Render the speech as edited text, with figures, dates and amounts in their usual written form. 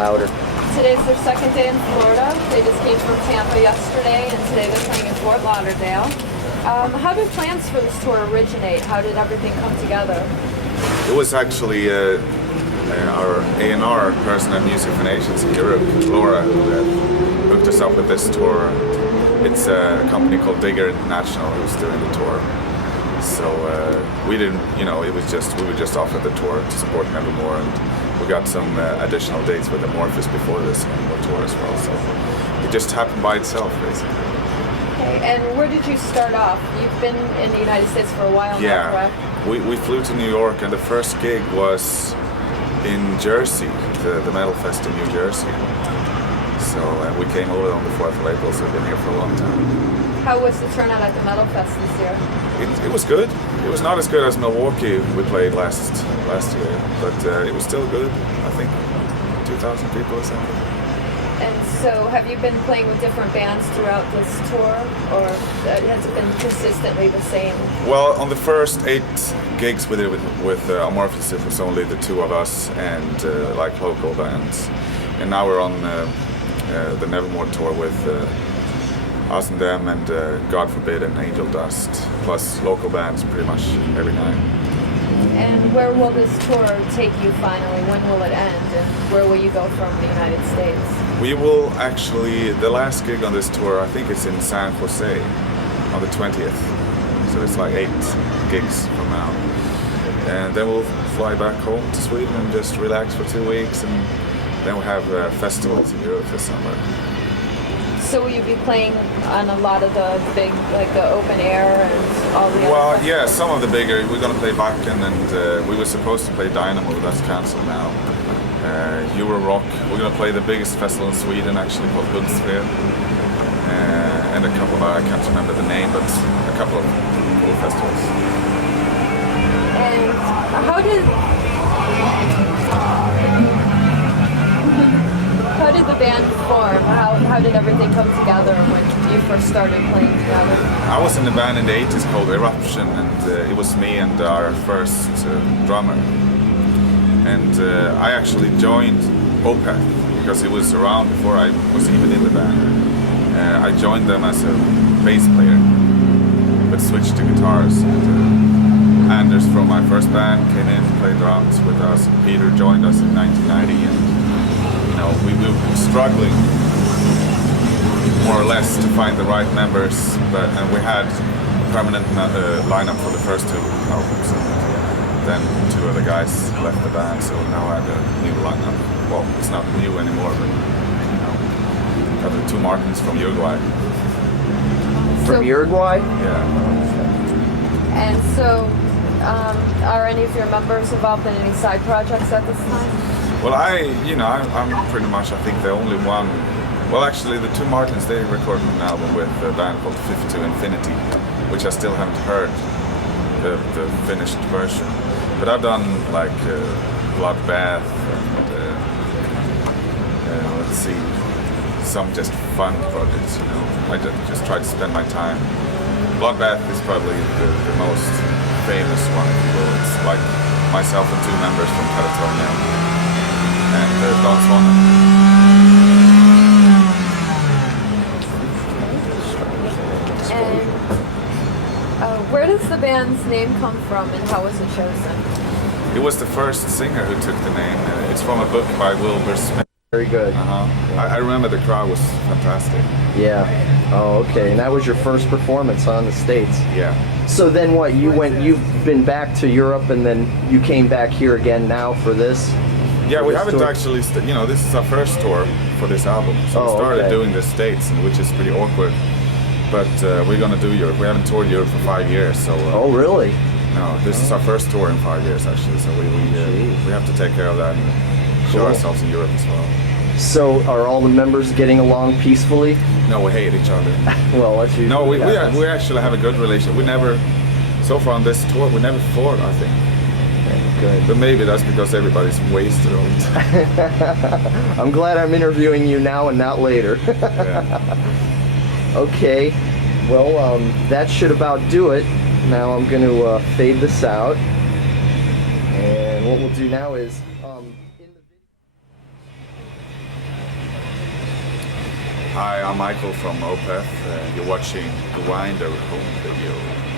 louder. Today's their second day in Florida. They just came from Tampa yesterday, and today they're playing in Fort Lauderdale. How did plans for this tour originate? How did everything come together? It was actually our A&R person at Music for Nations in Europe, Laura, who hooked us up with this tour. It's a company called Digger International who's doing the tour. So we didn't, we were just offered the tour to support Nevermore, and we got some additional dates with Amorphous before this Nevermore tour as well. So it just happened by itself, basically. Okay, and where did you start off? You've been in the United States for a while now, correct? We flew to New York, and the first gig was in Jersey, the Metal Fest in New Jersey. So we came over on the 4th of April, so we've been here for a long time. How was the turnout at the Metal Fest this year? It was good. It was not as good as Milwaukee we played last year, but it was still good. I think 2,000 people or something. And so have you been playing with different bands throughout this tour, or has it been consistently the same? Well, on the first 8 gigs with Amorphous, it was only the 2 of us and like local bands. And now we're on the Nevermore tour with us and them and God Forbid and Angel Dust, plus local bands pretty much every night. And where will this tour take you finally? When will it end? And where will you go from the United States? We will actually, the last gig on this tour, I think it's in San Jose on the 20th. So it's like 8 gigs from now. And then we'll fly back home to Sweden and just relax for 2 weeks, and then we'll have festivals in Europe this summer. So will you be playing on a lot of the big, like the open air and all the other Well, yeah, some of the bigger. We're going to play Wacken, and we were supposed to play Dynamo, but that's cancelled now. Euro Rock, we're going to play the biggest festival in Sweden, actually, called Hultsfred. And a couple of, I can't remember the name, but a couple of cool festivals. And how did the band form? How did everything come together when you first started playing together? I was in a band in the 80s called Eruption, and it was me and our first drummer. And I actually joined Opeth because it was around before I was even in the band. I joined them as a bass player, but switched to guitars. And, Anders from my first band came in to play drums with us. Peter joined us in 1990, and we were struggling more or less to find the right members, and we had a permanent lineup for the first 2 albums. Then 2 of the guys left the band, so now I have a new lineup. Well, it's not new anymore, but got the 2 Martins from Uruguay. From Uruguay? Yeah. And so, are any of your members involved in any side projects at this time? Well, I'm pretty much, I think, the only one. Well, actually, the 2 Martins, they recorded an album with a band called 52 Infinity, which I still haven't heard the finished version. But I've done like Bloodbath and let's see, some just fun projects. I just try to spend my time. Bloodbath is probably the most famous one, if you will. It's like myself and 2 members from Catatonia and Don Swann. Where does the band's name come from, and how was it chosen? It was the first singer who took the name. It's from a book by Wilbur Smith. Very good. I remember the crowd was fantastic. Yeah. Oh, okay. And that was your first performance in the States. Yeah. So then what? You've been back to Europe, and then you came back here again now for this? Yeah, we haven't actually. This is our first tour for this album. So we started doing the States, which is pretty awkward. But we're going to do Europe. We haven't toured Europe for 5 years, so... oh, really? No, this is our first tour in 5 years, actually, so we have to take care of that and show ourselves in Europe as well. So, are all the members getting along peacefully? No, we hate each other. Well, that's usually... No, we actually have a good relationship. We never, so far on this tour, we never fought, I think. Okay, good. But maybe that's because everybody's wasted all the time. I'm glad I'm interviewing you now and not later. Yeah. Okay, well, that should about do it. Now I'm going to fade this out, and what we'll do now is, in the video... Hi, I'm Michael from Opeth. You're watching the Winder home video.